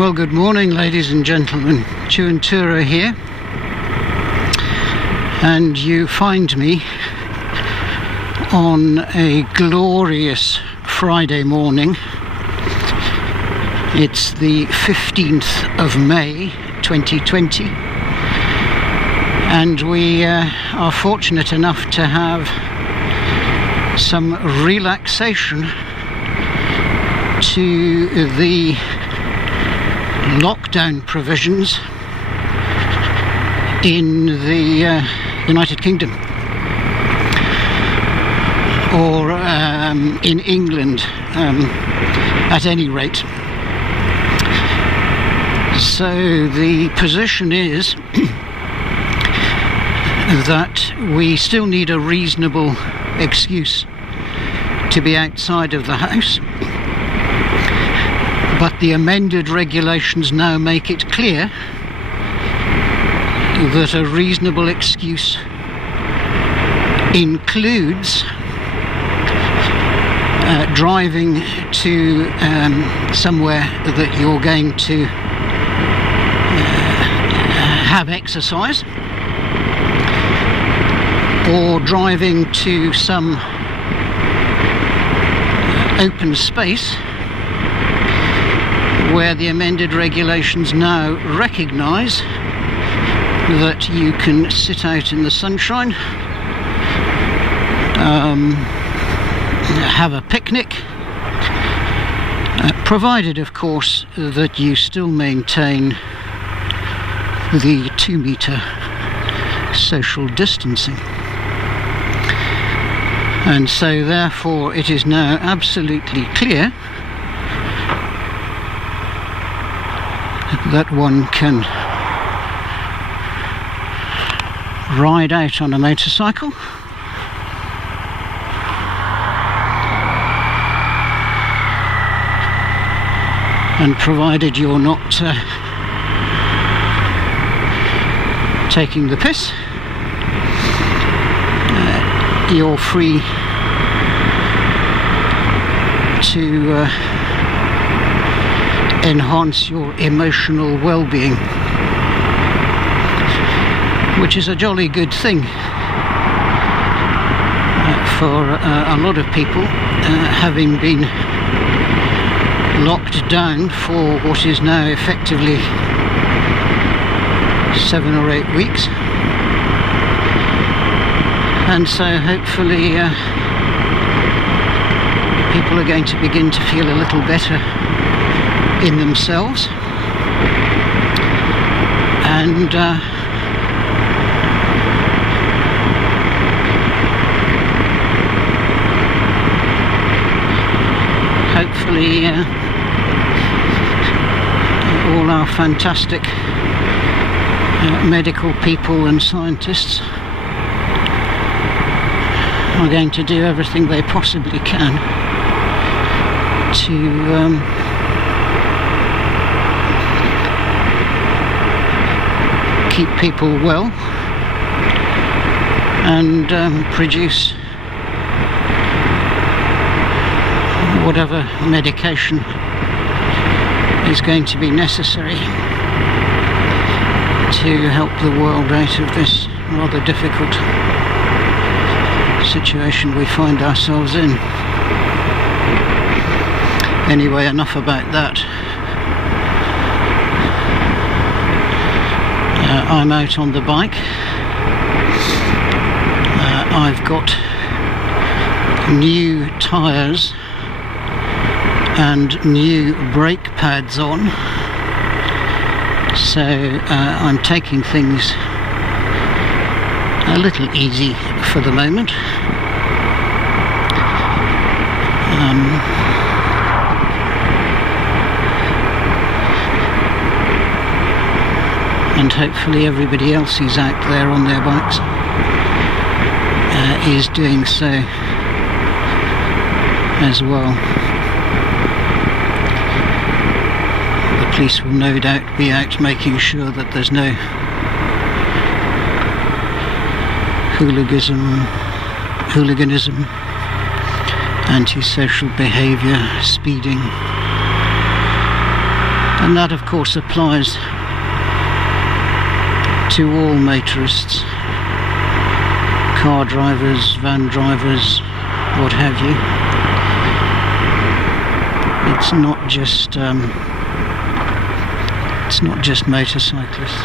Well, good morning, ladies and gentlemen. Tuantura here, and you find me on a glorious Friday morning. It's the 15th of May 2020, and we are fortunate enough to have some relaxation to the lockdown provisions in the United Kingdom, or in England at any rate. So the position is that we still need a reasonable excuse to be outside of the house, but the amended regulations now make it clear that a reasonable excuse includes driving to somewhere that you're going to have exercise, or driving to some open space where the amended regulations now recognise that you can sit out in the sunshine, have a picnic, provided of course that you still maintain the 2-metre social distancing. And so therefore it is now absolutely clear that one can ride out on a motorcycle and, provided you're not taking the piss, you're free to enhance your emotional well-being, which is a jolly good thing for a lot of people, having been locked down for what is now effectively 7 or 8 weeks. And so hopefully people are going to begin to feel a little better in themselves, and hopefully all our fantastic medical people and scientists are going to do everything they possibly can to keep people well and produce whatever medication is going to be necessary to help the world out of this rather difficult situation we find ourselves in. Anyway, enough about that. I'm out on the bike. I've got new tyres and new brake pads on, so I'm taking things a little easy for the moment. And hopefully everybody else who's out there on their bikes is doing so as well. The police will no doubt be out making sure that there's no hooliganism, antisocial behaviour, speeding, And that of course applies to all motorists, car drivers, van drivers, what have you. It's not just motorcyclists.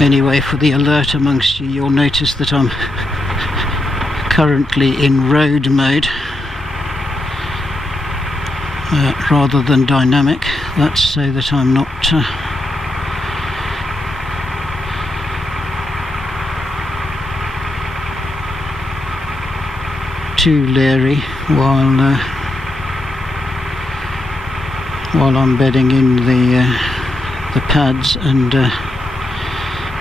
Anyway, for the alert amongst you, you'll notice that I'm currently in road mode rather than dynamic. That's so that I'm not too leery while I'm bedding in the pads and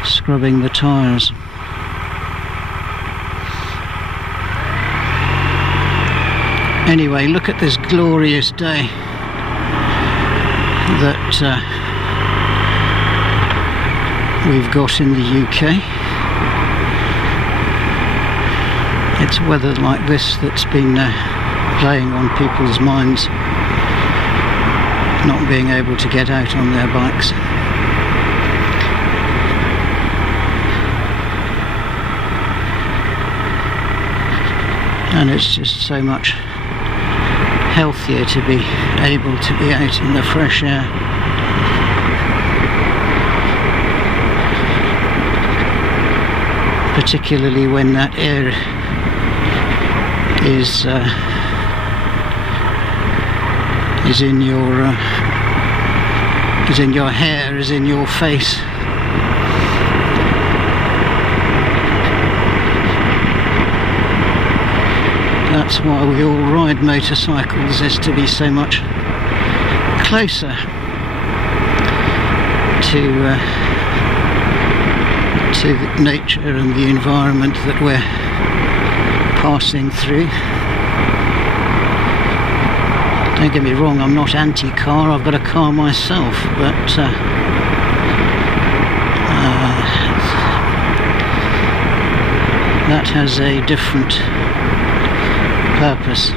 scrubbing the tyres. Anyway, look at this glorious day that we've got in the UK. It's weather like this that's been playing on people's minds, not being able to get out on their bikes. And it's just so much healthier to be able to be out in the fresh air. Particularly when that air is in your hair, is in your face. That's why we all ride motorcycles, is to be so much closer to nature and the environment that we're passing through. Don't get me wrong, I'm not anti-car, I've got a car myself, but that has a different purpose.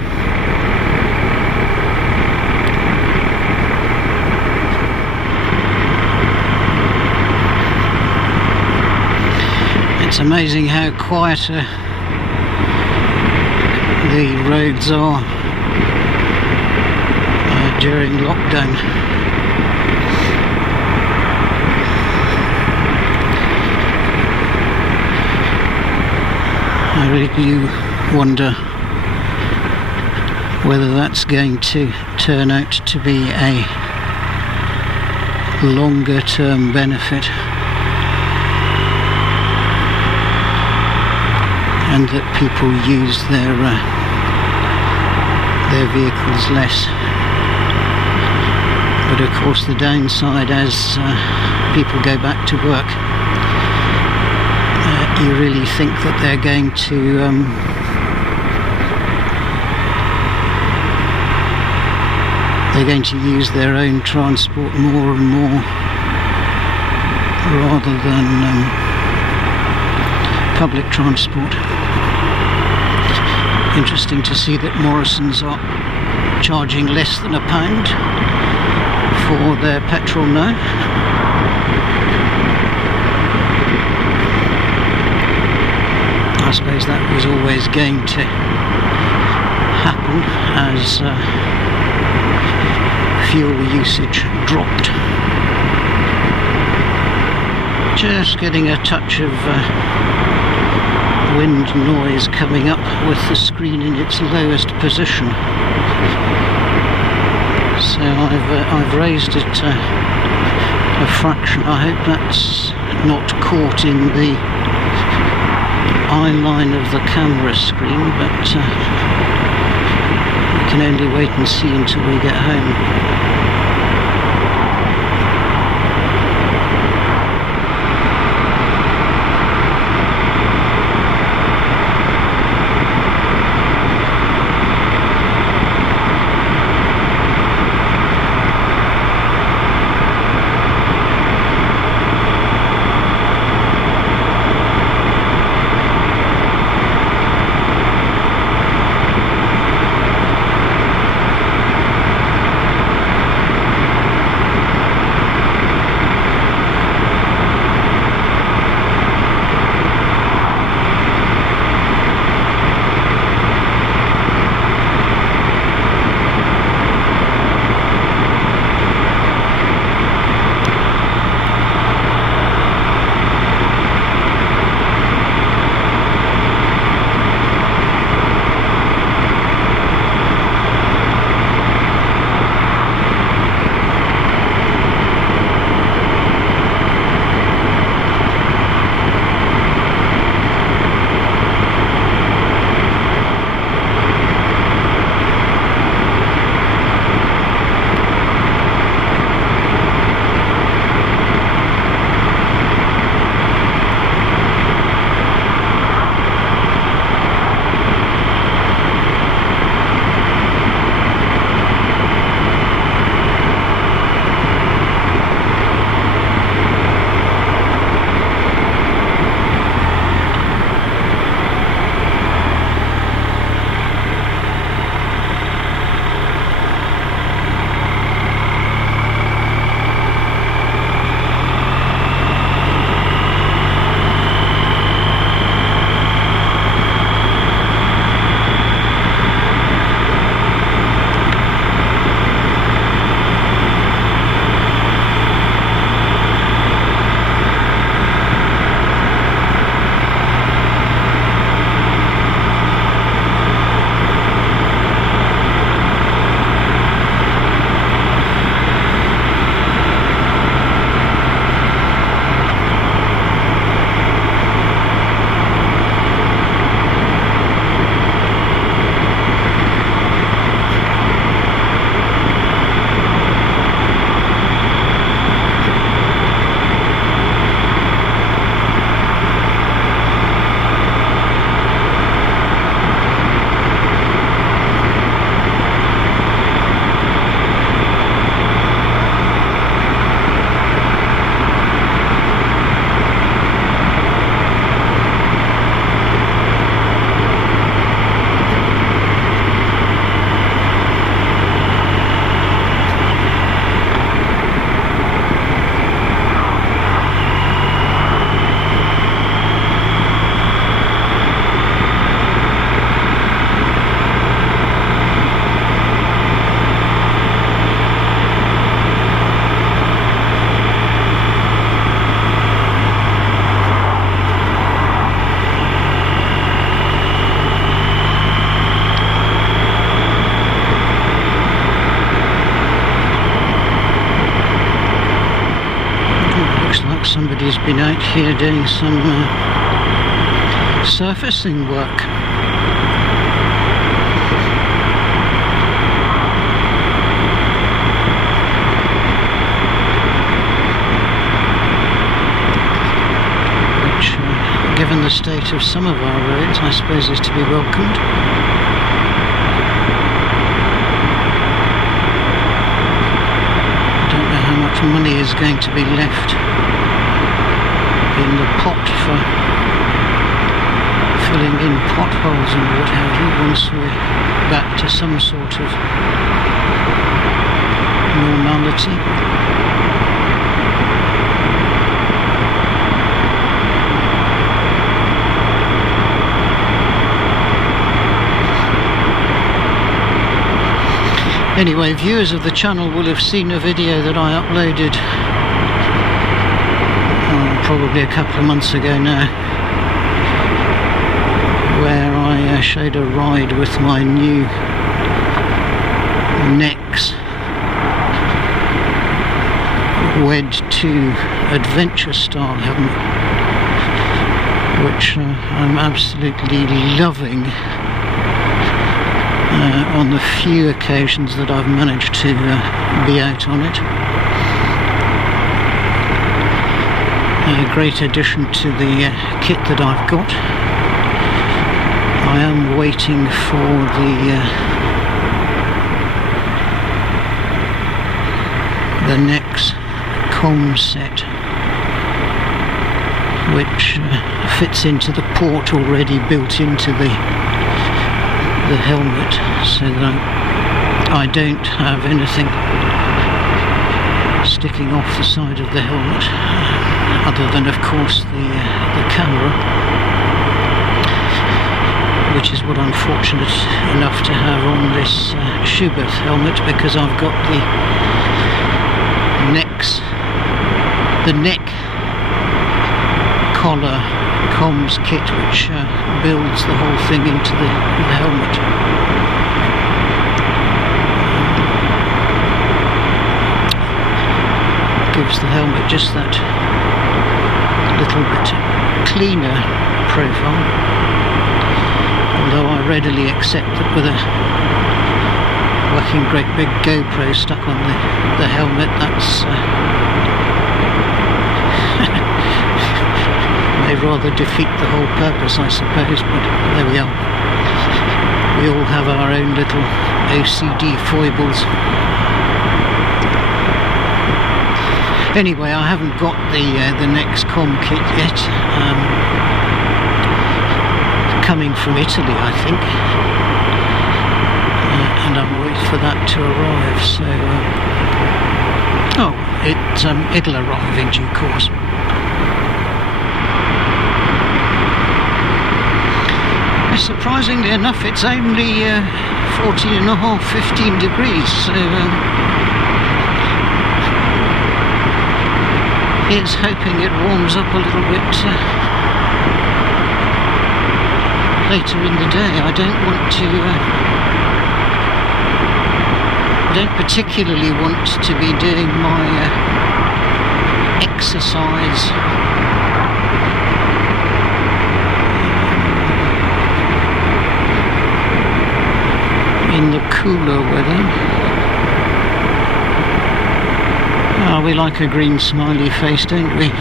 It's amazing how quieter the roads are during lockdown. I really do wonder whether that's going to turn out to be a longer term benefit, and that people use their vehicles less. But of course the downside, as people go back to work, you really think that they're going to use their own transport more and more, rather than public transport. Interesting to see that Morrison's are charging less than £1 for their petrol now. I suppose that was always going to happen as fuel usage dropped. Just getting a touch of wind noise coming up with the screen in its lowest position. So I've raised it a fraction. I hope that's not caught in the eye line of the camera screen, but we can only wait and see until we get home. been out here doing some surfacing work. Which, given the state of some of our roads, I suppose is to be welcomed. Money is going to be left in the pot for filling in potholes and what have you once we're back to some sort of normality. Anyway, viewers of the channel will have seen a video that I uploaded probably a couple of months ago now, where I showed a ride with my new Nex Wed 2 adventure style helmet, which I'm absolutely loving. On the few occasions that I've managed to be out on it. A great addition to the kit that I've got. I am waiting for the Nex com set, which fits into the port already built into the helmet, so that I don't have anything sticking off the side of the helmet, other than of course the camera, which is what I'm fortunate enough to have on this Schubert helmet, because I've got the neck collar comms kit, which builds the whole thing into the helmet. Gives the helmet just that little bit cleaner profile, although I readily accept that with a whacking great big GoPro stuck on the helmet, that's may rather defeat the whole purpose, I suppose, but there we are. We all have our own little OCD foibles. Anyway, I haven't got the Nex com kit yet. Coming from Italy, I think, and I'm waiting for that to arrive. So, it'll arrive in due course. Surprisingly enough, it's only 15 degrees, so here's hoping it warms up a little bit later in the day. I don't particularly want to be doing my exercise in the cooler weather. Oh, we like a green smiley face, don't we?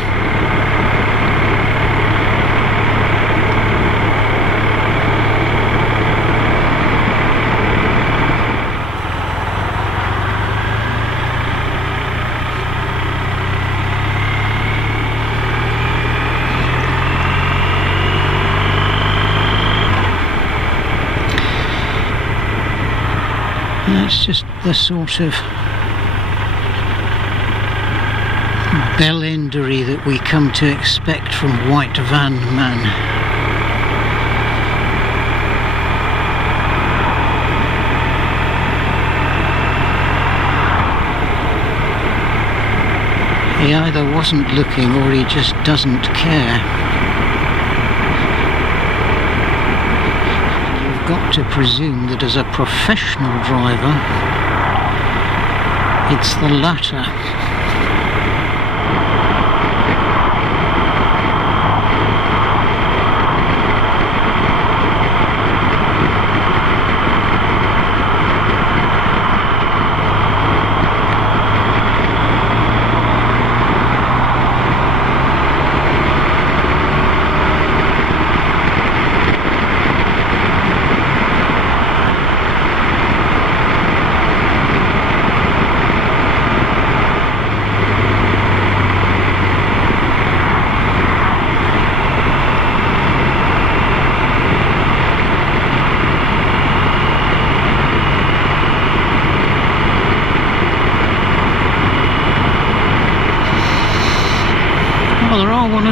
It's just the sort of bell-endery that we come to expect from White Van Man. He either wasn't looking or he just doesn't care. Got to presume that as a professional driver, it's the latter.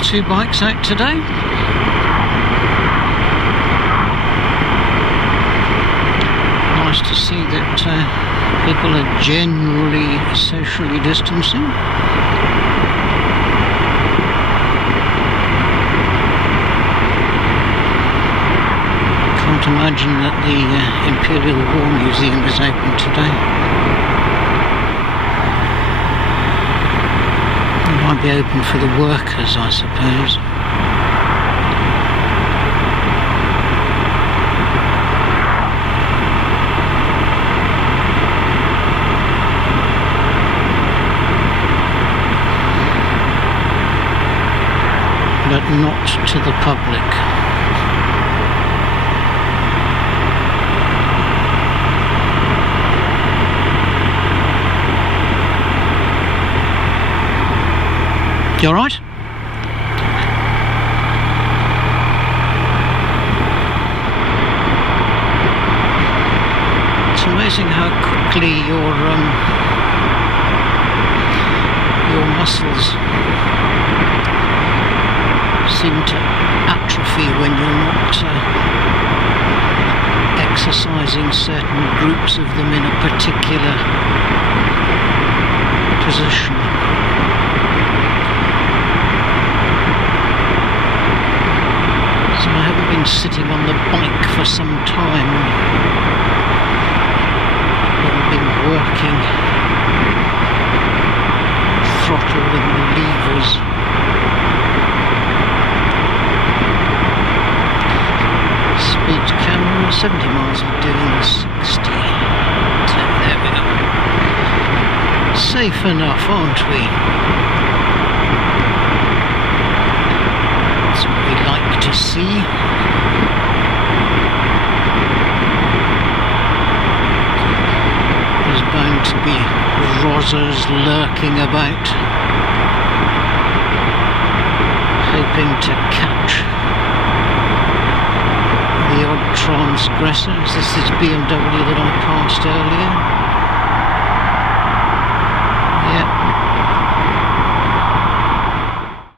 2 bikes out today. Nice to see that people are generally socially distancing. Can't imagine that the Imperial War Museum is open today. It might be open for the workers, I suppose. But not to the public. You alright? It's amazing how quickly your muscles seem to atrophy when you're not exercising certain groups of them in a particular position. So I haven't been sitting on the bike for some time. I haven't been working, throttling the levers. Speed camera, 70 miles, I'm doing 60. So there we go. Safe enough, aren't we? That's what we like to see. There's bound to be rozzers lurking about, hoping to catch the odd transgressor. Is this BMW that I passed earlier?